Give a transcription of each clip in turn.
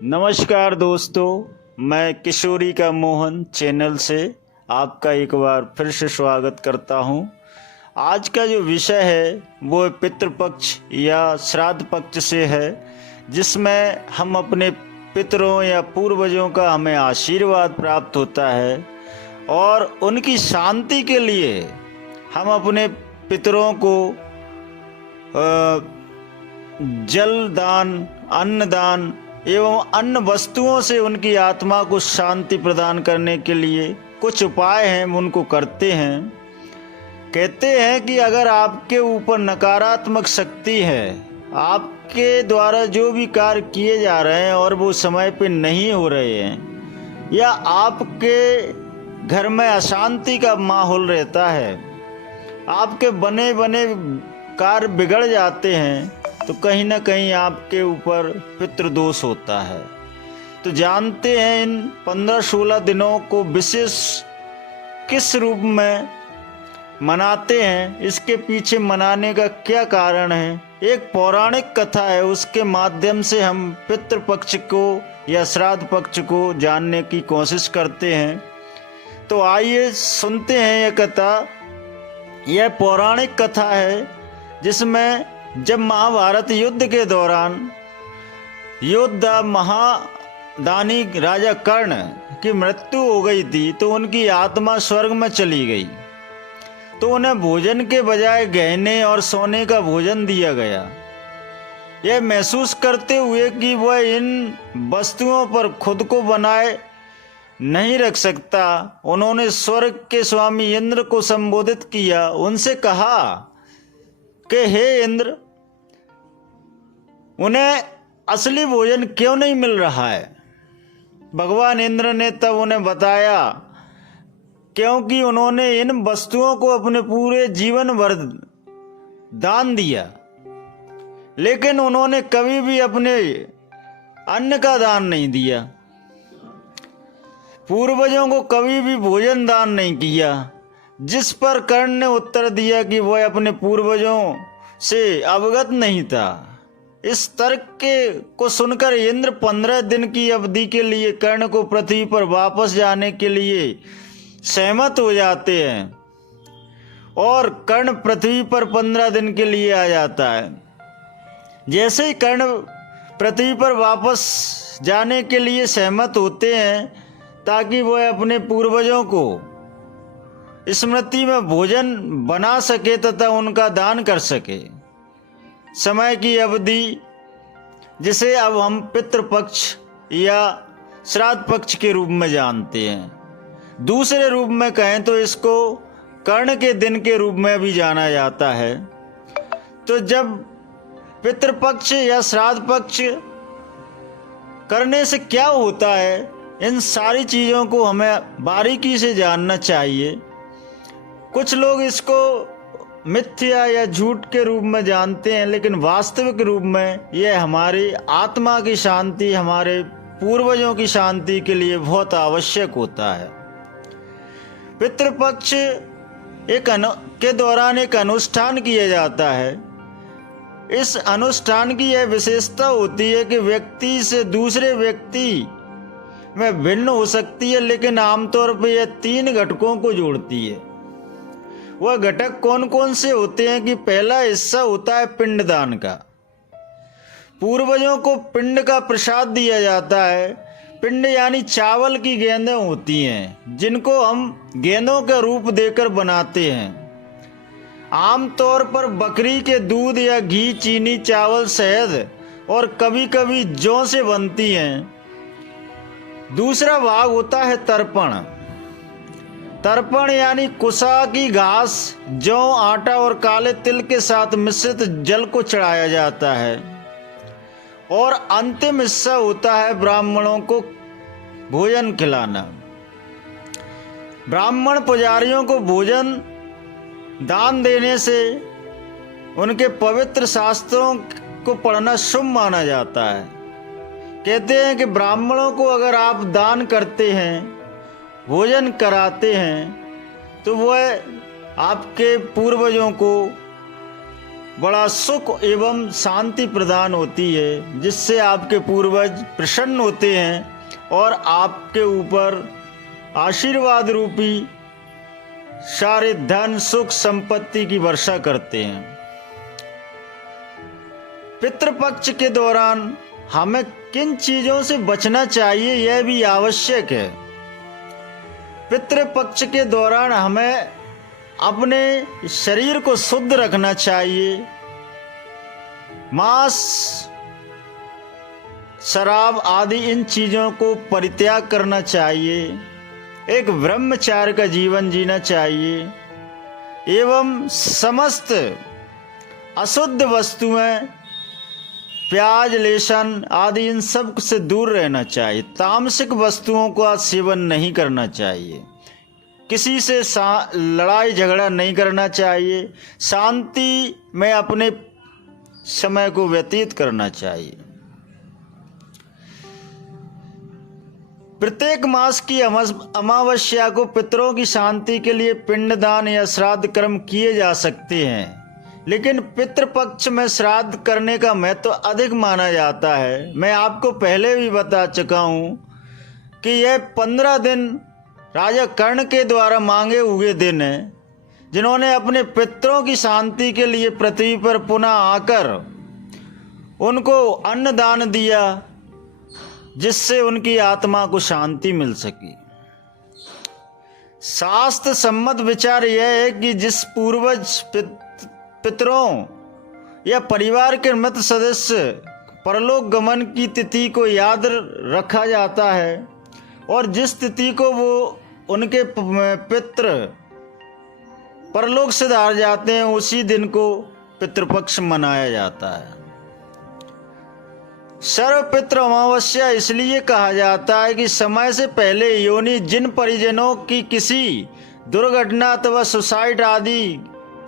नमस्कार दोस्तों, मैं किशोरी का मोहन चैनल से आपका एक बार फिर से स्वागत करता हूं। आज का जो विषय है वो पितृपक्ष या श्राद्ध पक्ष से है, जिसमें हम अपने पितरों या पूर्वजों का हमें आशीर्वाद प्राप्त होता है और उनकी शांति के लिए हम अपने पितरों को जल दान, अन्न दान एवं अन्य वस्तुओं से उनकी आत्मा को शांति प्रदान करने के लिए कुछ उपाय हैं, उनको करते हैं। कहते हैं कि अगर आपके ऊपर नकारात्मक शक्ति है, आपके द्वारा जो भी कार्य किए जा रहे हैं और वो समय पे नहीं हो रहे हैं, या आपके घर में अशांति का माहौल रहता है, आपके बने बने कार्य बिगड़ जाते हैं, तो कहीं ना कहीं आपके ऊपर पितृदोष होता है। तो जानते हैं इन 15-16 दिनों को विशेष किस रूप में मनाते हैं, इसके पीछे मनाने का क्या कारण है। एक पौराणिक कथा है, उसके माध्यम से हम पितृपक्ष को या श्राद्ध पक्ष को जानने की कोशिश करते हैं। तो आइए सुनते हैं ये कथा। यह पौराणिक कथा है जिसमें जब महाभारत युद्ध के दौरान योद्धा महादानी राजा कर्ण की मृत्यु हो गई थी, तो उनकी आत्मा स्वर्ग में चली गई। तो उन्हें भोजन के बजाय गहने और सोने का भोजन दिया गया, यह महसूस करते हुए कि वह इन वस्तुओं पर खुद को बनाए नहीं रख सकता। उन्होंने स्वर्ग के स्वामी इंद्र को संबोधित किया, उनसे कहा कि हे इंद्र, उन्हें असली भोजन क्यों नहीं मिल रहा है। भगवान इंद्र ने तब उन्हें बताया क्योंकि उन्होंने इन वस्तुओं को अपने पूरे जीवन भर दान दिया, लेकिन उन्होंने कभी भी अपने अन्न का दान नहीं दिया, पूर्वजों को कभी भी भोजन दान नहीं किया। जिस पर कर्ण ने उत्तर दिया कि वह अपने पूर्वजों से अवगत नहीं था। इस तर्क को सुनकर इंद्र 15 दिन की अवधि के लिए कर्ण को पृथ्वी पर वापस जाने के लिए सहमत हो जाते हैं और कर्ण पृथ्वी पर 15 दिन के लिए आ जाता है। जैसे ही कर्ण पृथ्वी पर वापस जाने के लिए सहमत होते हैं ताकि वह अपने पूर्वजों को स्मृति में भोजन बना सके तथा उनका दान कर सके, समय की अवधि जिसे अब हम पितृपक्ष या श्राद्ध पक्ष के रूप में जानते हैं। दूसरे रूप में कहें तो इसको कर्ण के दिन के रूप में भी जाना जाता है। तो जब पितृपक्ष या श्राद्ध पक्ष करने से क्या होता है, इन सारी चीज़ों को हमें बारीकी से जानना चाहिए। कुछ लोग इसको मिथ्या या झूठ के रूप में जानते हैं, लेकिन वास्तविक रूप में यह हमारी आत्मा की शांति, हमारे पूर्वजों की शांति के लिए बहुत आवश्यक होता है। पितृपक्ष के दौरान एक अनुष्ठान किया जाता है। इस अनुष्ठान की यह विशेषता होती है कि व्यक्ति से दूसरे व्यक्ति में भिन्न हो सकती है, लेकिन आमतौर पर यह 3 घटकों को जोड़ती है। वह घटक कौन कौन से होते हैं कि पहला हिस्सा होता है पिंडदान का। पूर्वजों को पिंड का प्रसाद दिया जाता है। पिंड यानी चावल की गेंदें होती हैं, जिनको हम गेंदों का रूप देकर बनाते हैं। आमतौर पर बकरी के दूध या घी, चीनी, चावल, शहद और कभी कभी जौ से बनती हैं। दूसरा भाग होता है तर्पण। तर्पण यानी कुसा की घास, जौ, आटा और काले तिल के साथ मिश्रित जल को चढ़ाया जाता है। और अंतिम हिस्सा होता है ब्राह्मणों को भोजन खिलाना। ब्राह्मण पुजारियों को भोजन दान देने से उनके पवित्र शास्त्रों को पढ़ना शुभ माना जाता है। कहते हैं कि ब्राह्मणों को अगर आप दान करते हैं, भोजन कराते हैं, तो वह आपके पूर्वजों को बड़ा सुख एवं शांति प्रदान होती है, जिससे आपके पूर्वज प्रसन्न होते हैं और आपके ऊपर आशीर्वाद रूपी सारे धन सुख संपत्ति की वर्षा करते हैं। पितृपक्ष के दौरान हमें किन चीजों से बचना चाहिए, यह भी आवश्यक है। पितृपक्ष के दौरान हमें अपने शरीर को शुद्ध रखना चाहिए। मांस, शराब आदि इन चीजों को परित्याग करना चाहिए। एक ब्रह्मचार्य का जीवन जीना चाहिए एवं समस्त अशुद्ध वस्तुएं, प्याज, लहसुन आदि इन सब से दूर रहना चाहिए। तामसिक वस्तुओं का सेवन नहीं करना चाहिए। किसी से लड़ाई झगड़ा नहीं करना चाहिए। शांति में अपने समय को व्यतीत करना चाहिए। प्रत्येक मास की अमावस्या को पितरों की शांति के लिए पिंडदान या श्राद्ध कर्म किए जा सकते हैं, लेकिन पितृपक्ष में श्राद्ध करने का महत्व तो अधिक माना जाता है। मैं आपको पहले भी बता चुका हूँ कि यह 15 दिन राजा कर्ण के द्वारा मांगे हुए दिन हैं, जिन्होंने अपने पितरों की शांति के लिए पृथ्वी पर पुनः आकर उनको अन्न दान दिया, जिससे उनकी आत्मा को शांति मिल सकी। शास्त्र सम्मत विचार यह है कि जिस पूर्वज पितरों या परिवार के मृत सदस्य परलोक गमन की तिथि को याद रखा जाता है और जिस तिथि को वो उनके पितृ परलोक से धार जाते हैं, उसी दिन को पितृपक्ष मनाया जाता है। सर्वपितृ अमावस्या इसलिए कहा जाता है कि समय से पहले योनि जिन परिजनों की किसी दुर्घटना अथवा सुसाइड आदि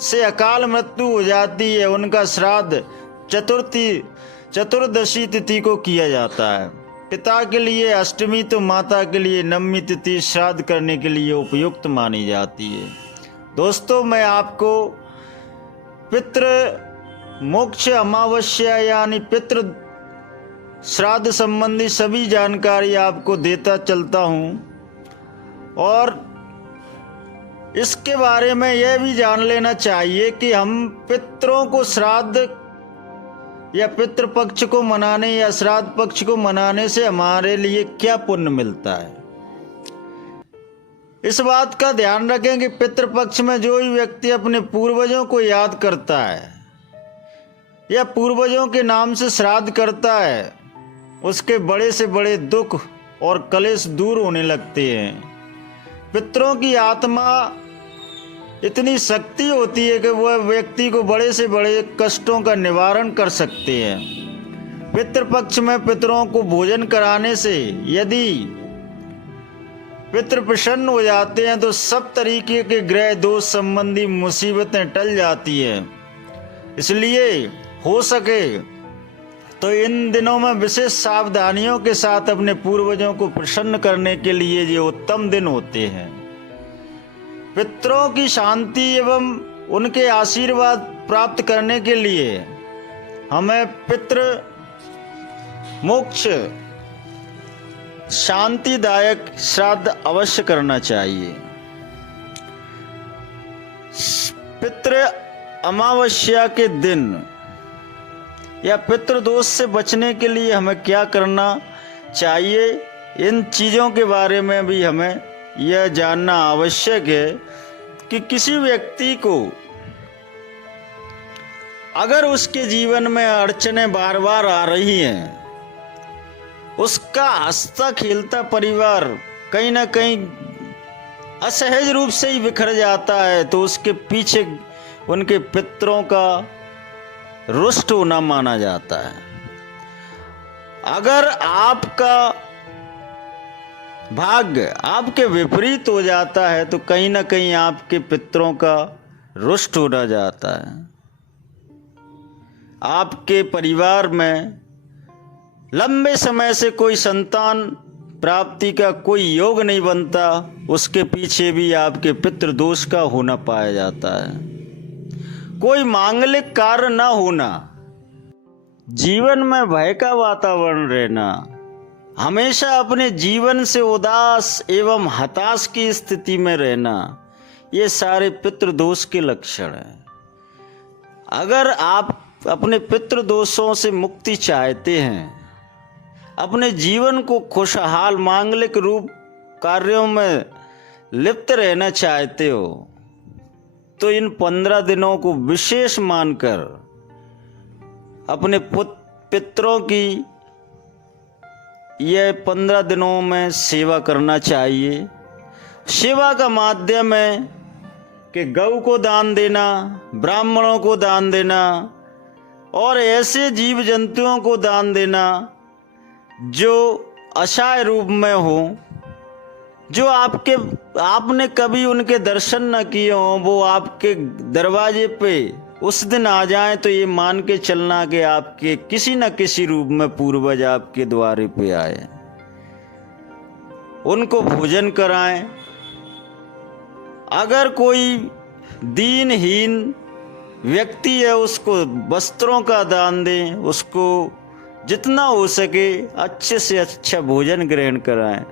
से अकाल मृत्यु हो जाती है, उनका श्राद्ध चतुर्दशी तिथि को किया जाता है। पिता के लिए अष्टमी तो माता के लिए नवमी तिथि श्राद्ध करने के लिए उपयुक्त मानी जाती है। दोस्तों, मैं आपको पितृ मोक्ष अमावस्या यानी पितृ श्राद्ध संबंधी सभी जानकारी आपको देता चलता हूँ, और इसके बारे में यह भी जान लेना चाहिए कि हम पितरों को श्राद्ध या पितृपक्ष को मनाने या श्राद्ध पक्ष को मनाने से हमारे लिए क्या पुण्य मिलता है। इस बात का ध्यान रखें कि पितृपक्ष में जो भी व्यक्ति अपने पूर्वजों को याद करता है या पूर्वजों के नाम से श्राद्ध करता है, उसके बड़े से बड़े दुख और कलेश दूर होने लगते हैं। पितरों की आत्मा इतनी शक्ति होती है कि वह व्यक्ति को बड़े से बड़े कष्टों का निवारण कर सकते हैं। पितृपक्ष में पितरों को भोजन कराने से यदि पितृ प्रसन्न हो जाते हैं तो सब तरीके के ग्रह दोष संबंधी मुसीबतें टल जाती हैं। इसलिए हो सके तो इन दिनों में विशेष सावधानियों के साथ अपने पूर्वजों को प्रसन्न करने के लिए ये उत्तम दिन होते हैं। पितरों की शांति एवं उनके आशीर्वाद प्राप्त करने के लिए हमें पितृ मोक्ष शांतिदायक श्राद्ध अवश्य करना चाहिए। पितृ अमावस्या के दिन या पितृदोष से बचने के लिए हमें क्या करना चाहिए, इन चीज़ों के बारे में भी हमें यह जानना आवश्यक है कि किसी व्यक्ति को अगर उसके जीवन में अड़चनें बार बार आ रही हैं, उसका हंसता खेलता परिवार कहीं ना कहीं असहज रूप से ही बिखर जाता है, तो उसके पीछे उनके पितरों का रुष्ट होना माना जाता है। अगर आपका भाग्य आपके विपरीत हो जाता है तो कहीं ना कहीं आपके पितरों का रुष्ट होना जाता है। आपके परिवार में लंबे समय से कोई संतान प्राप्ति का कोई योग नहीं बनता, उसके पीछे भी आपके पितृदोष का होना पाया जाता है। कोई मांगलिक कार्य न होना, जीवन में भय का वातावरण रहना, हमेशा अपने जीवन से उदास एवं हताश की स्थिति में रहना, ये सारे पितृदोष के लक्षण हैं। अगर आप अपने पितृदोषों से मुक्ति चाहते हैं, अपने जीवन को खुशहाल मांगलिक रूप कार्यों में लिप्त रहना चाहते हो, तो इन 15 दिनों को विशेष मानकर अपने पितरों की यह 15 दिनों में सेवा करना चाहिए। सेवा का माध्यम है कि गौ को दान देना, ब्राह्मणों को दान देना और ऐसे जीव जंतुओं को दान देना जो असहाय रूप में हो, जो आपने कभी उनके दर्शन न किए हों, वो आपके दरवाजे पे उस दिन आ जाएं तो ये मान के चलना कि आपके किसी न किसी रूप में पूर्वज आपके द्वारे पे आए। उनको भोजन कराएं। अगर कोई दीनहीन व्यक्ति है उसको वस्त्रों का दान दें, उसको जितना हो सके अच्छे से अच्छा भोजन ग्रहण कराएं।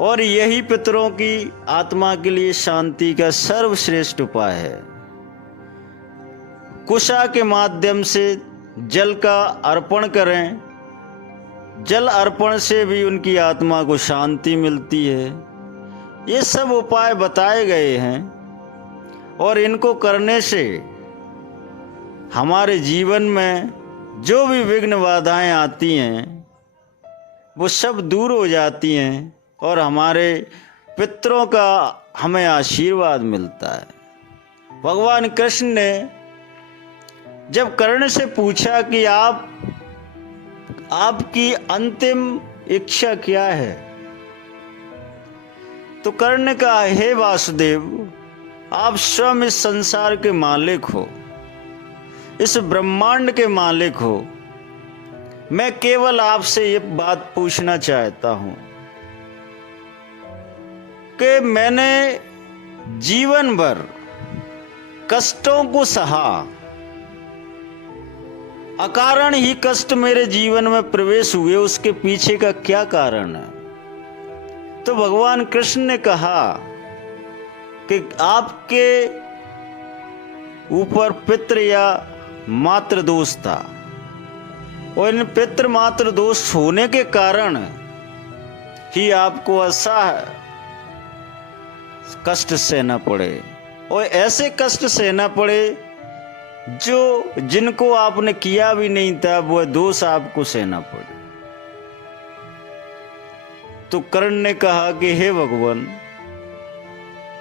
और यही पितरों की आत्मा के लिए शांति का सर्वश्रेष्ठ उपाय है। कुशा के माध्यम से जल का अर्पण करें। जल अर्पण से भी उनकी आत्मा को शांति मिलती है। ये सब उपाय बताए गए हैं और इनको करने से हमारे जीवन में जो भी विघ्न बाधाएं आती हैं वो सब दूर हो जाती हैं और हमारे पितरों का हमें आशीर्वाद मिलता है। भगवान कृष्ण ने जब कर्ण से पूछा कि आपकी अंतिम इच्छा क्या है, तो कर्ण ने कहा, हे वासुदेव, आप स्वयं इस संसार के मालिक हो, इस ब्रह्मांड के मालिक हो। मैं केवल आपसे ये बात पूछना चाहता हूं कि मैंने जीवन भर कष्टों को सहा, अकारण ही कष्ट मेरे जीवन में प्रवेश हुए, उसके पीछे का क्या कारण है? तो भगवान कृष्ण ने कहा कि आपके ऊपर पितृ या मातृ दोष था और इन पितृ मातृ दोष होने के कारण ही आपको असह्य कष्ट सहना पड़े और ऐसे कष्ट सहना पड़े जिनको आपने किया भी नहीं था, वह दोष आपको सहना पड़े। तो कर्ण ने कहा कि हे भगवान,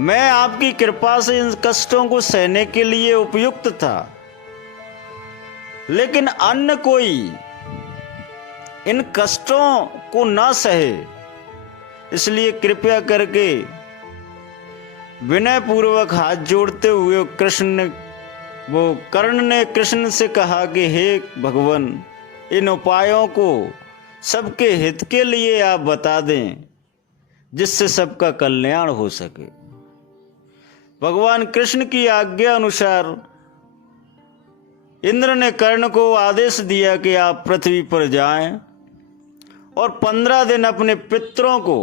मैं आपकी कृपा से इन कष्टों को सहने के लिए उपयुक्त था, लेकिन अन्य कोई इन कष्टों को ना सहे, इसलिए कृपया करके विनय पूर्वक हाथ जोड़ते हुए कर्ण ने कृष्ण से कहा कि हे भगवान, इन उपायों को सबके हित के लिए आप बता दें, जिससे सबका कल्याण हो सके। भगवान कृष्ण की आज्ञा अनुसार इंद्र ने कर्ण को आदेश दिया कि आप पृथ्वी पर जाएं और 15 दिन अपने पितरों को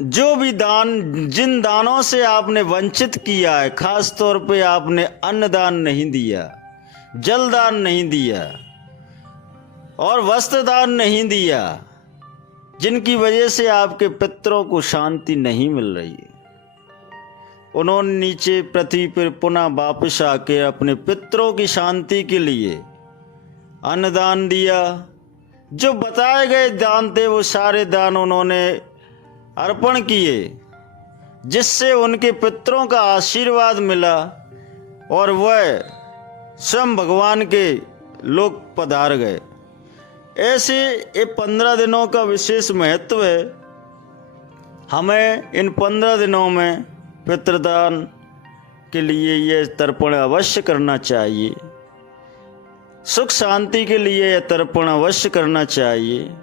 जो भी जिन दानों से आपने वंचित किया है, खास तौर पे आपने अन्न दान नहीं दिया, जल दान नहीं दिया और वस्त्र दान नहीं दिया, जिनकी वजह से आपके पितरों को शांति नहीं मिल रही है, उन्होंने नीचे पृथ्वी पर पुनः वापस आके अपने पितरों की शांति के लिए अन्न दान दिया। जो बताए गए दान थे वो सारे दान उन्होंने अर्पण किए, जिससे उनके पितरों का आशीर्वाद मिला और वह स्वयं भगवान के लोक पधार गए। ऐसे ये 15 दिनों का विशेष महत्व है। हमें इन 15 दिनों में पितृदान के लिए ये तर्पण अवश्य करना चाहिए, सुख शांति के लिए यह तर्पण अवश्य करना चाहिए।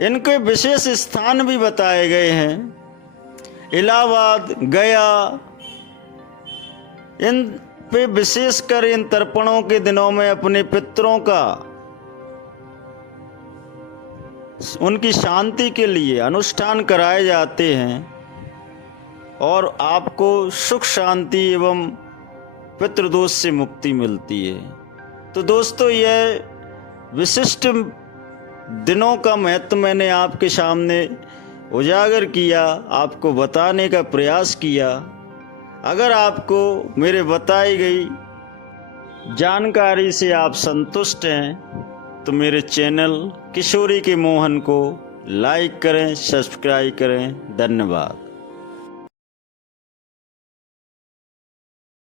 इनके विशेष स्थान भी बताए गए हैं। इलाहाबाद, गया इन पे विशेषकर इन तर्पणों के दिनों में अपने पितरों का उनकी शांति के लिए अनुष्ठान कराए जाते हैं और आपको सुख शांति एवं पितृदोष से मुक्ति मिलती है। तो दोस्तों, यह विशिष्ट दिनों का महत्व मैंने आपके सामने उजागर किया, आपको बताने का प्रयास किया। अगर आपको मेरे बताई गई जानकारी से आप संतुष्ट हैं तो मेरे चैनल किशोरी के मोहन को लाइक करें, सब्सक्राइब करें। धन्यवाद।